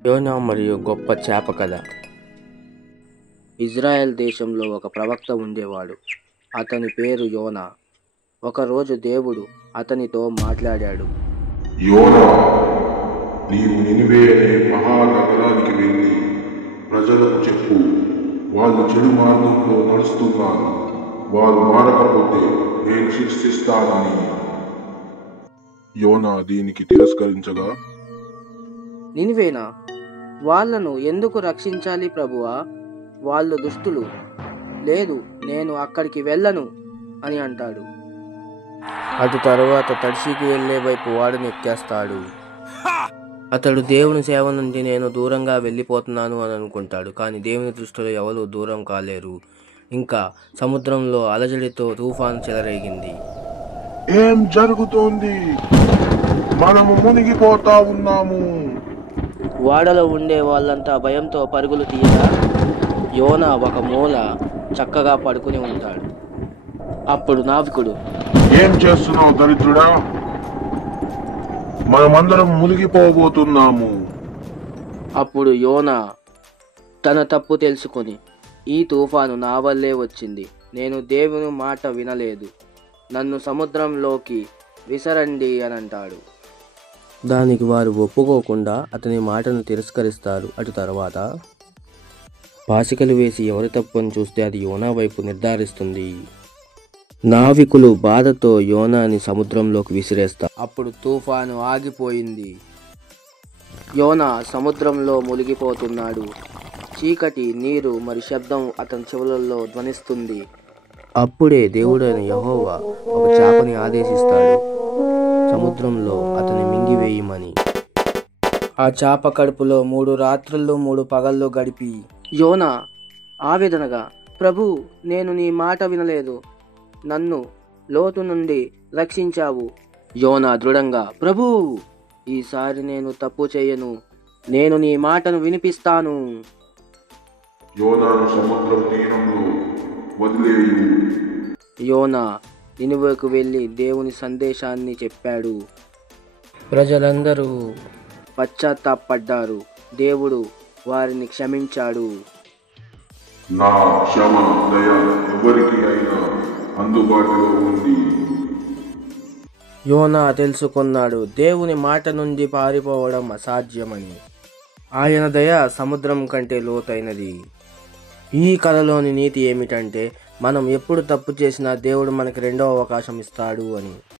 యోనా మరియు గొప్ప చేప కథ. ఇజ్రాయెల్ దేశంలో ఒక ప్రవక్త ఉండేవాడు. అతని పేరు యోనా. ఒకరోజు దేవుడు అతనితో మాట్లాడాడు. యోనా, నీవు నినివే అనే మహానగరానికి వెళ్ళి ప్రజలకు చెప్పు, వాళ్ళు చెడు మార్గంలో నడుస్తున్నారు, వారు మారకపోతే నేను శిక్షిస్తానని. యోనా దీనికి తిరస్కరించగా, నినివేనా? వాళ్లను ఎందుకు రక్షించాలి ప్రభువా? వాళ్ళు దుష్టులు. లేదు, నేను అక్కడికి వెళ్ళను అని అంటాడు. అటు తరువాత తర్షీకి వెళ్లే వైపు వాడుని ఎక్కేస్తాడు. అతడు దేవుని సేవ నుండి నేను దూరంగా వెళ్ళిపోతున్నాను అని అనుకుంటాడు. కానీ దేవుని దృష్టిలో ఎవరు దూరం కాలేరు. ఇంకా సముద్రంలో అలజడితో తుఫాను చెలరేగింది. ఏం జరుగుతోంది? మనము మునిగిపోతా ఉన్నాము. వాడలో ఉండే వాళ్ళంతా భయంతో పరుగులు తీయగా యోనా ఒక మూల చక్కగా పడుకుని ఉంటాడు. అప్పుడు నావికుడు, ఏం చేస్తున్నావు దరిద్రుడా? మనమందరం మునిగిపోబోతున్నాము. అప్పుడు యోనా తన తప్పు తెలుసుకొని, ఈ తుఫాను నా వల్లే వచ్చింది, నేను దేవుని మాట వినలేదు, నన్ను సముద్రంలోకి విసరండి అని అంటాడు. దానికి వారు ఒప్పుకోకుండా అతని మాటను తిరస్కరిస్తారు. అటు తర్వాత పాచికలు వేసి ఎవరి తప్పని చూస్తే అది యోనా వైపు నిర్ధారిస్తుంది. నావికులు బాధతో యోనాని సముద్రంలోకి విసిరేస్తారు. అప్పుడు తుఫాను ఆగిపోయింది. యోనా సముద్రంలో మునిగిపోతున్నాడు. చీకటి, నీరు మరి శబ్దం అతని చెవులలో ధ్వనిస్తుంది. అప్పుడే దేవుడైన యెహోవా ఒక చేపని ఆదేశిస్తాడు, సముద్రంలో అతని మింగివేయమని. ఆ చేప కడుపులో 3 రాత్రులు 3 పగళ్ళు గడిపి యోనా ఆవేదనగా, ప్రభు, నేను నీ మాట వినలేదు, నన్ను లోతు నుండి రక్షించావు. యోనా దృఢంగా, ప్రభు, ఈసారి నేను తప్పు చేయను, నేను నీ మాటను వినిపిస్తాను. యోనాను సముద్రం తీరంలో వదిలేయు. యోనా నినివేకు వెళ్ళి దేవుని సందేశాన్ని చెప్పాడు. ప్రజలందరూ పశ్చాత్తాపడ్డారు. దేవుడు వారిని క్షమించాడు. నా క్షమ దయ ఎవరికి అయినా అందుబాటులో ఉంది. యోనా తెలుసుకున్నాడు, దేవుని మాట నుండి పారిపోవడం అసాధ్యమని. ఆయన దయ సముద్రం కంటే లోతైనది. ఈ కథలోని నీతి ఏమిటంటే, మనం ఎప్పుడు తప్పు చేసినా దేవుడు మనకి 2వ అవకాశం ఇస్తాడు అని.